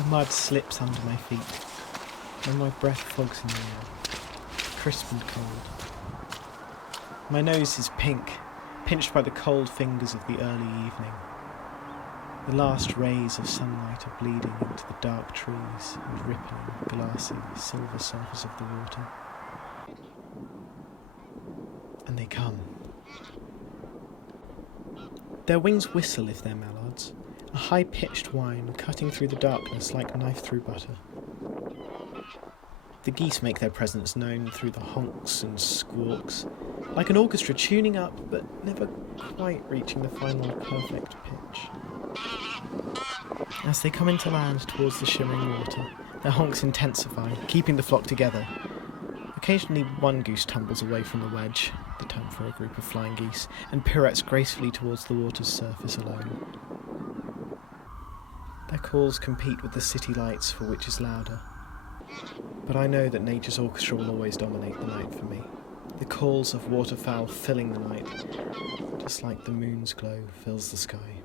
The mud slips under my feet, and my breath fogs in the air, crisp and cold. My nose is pink, pinched by the cold fingers of the early evening. The last rays of sunlight are bleeding into the dark trees and rippling, glassy, silver surface of the water. And they come. Their wings whistle if they're mallards, a high-pitched whine cutting through the darkness like knife through butter. The geese make their presence known through the honks and squawks, like an orchestra tuning up but never quite reaching the final perfect pitch. As they come into land towards the shimmering water, their honks intensify, keeping the flock together. Occasionally one goose tumbles away from the wedge, the term for a group of flying geese, and pirouettes gracefully towards the water's surface alone. Their calls compete with the city lights for which is louder. But I know that nature's orchestra will always dominate the night for me. The calls of waterfowl filling the night, just like the moon's glow fills the sky.